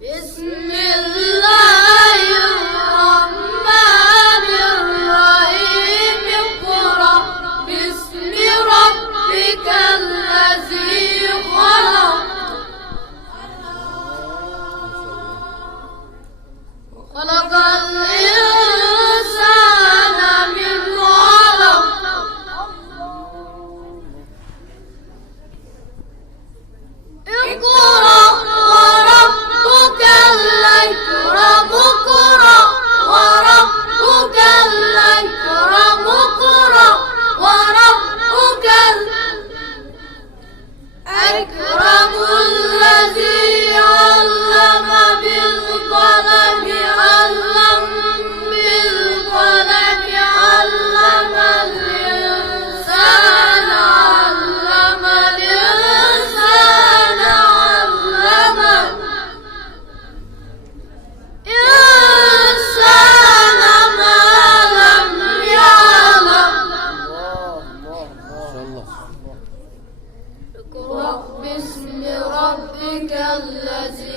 بسم الله الرحمن الرحيم اقرأ باسم ربك الذي خلق خلق الإنسان من علق اقرأ وربك الأكرم اقرأ وربك الأكرم اقرأ وربك الأكرم الذي علم بالقلم علم بالقلم علم الإنسان علم الإنسان علم الإنسان ما لم يعلم اقرأ باسم ربك الذي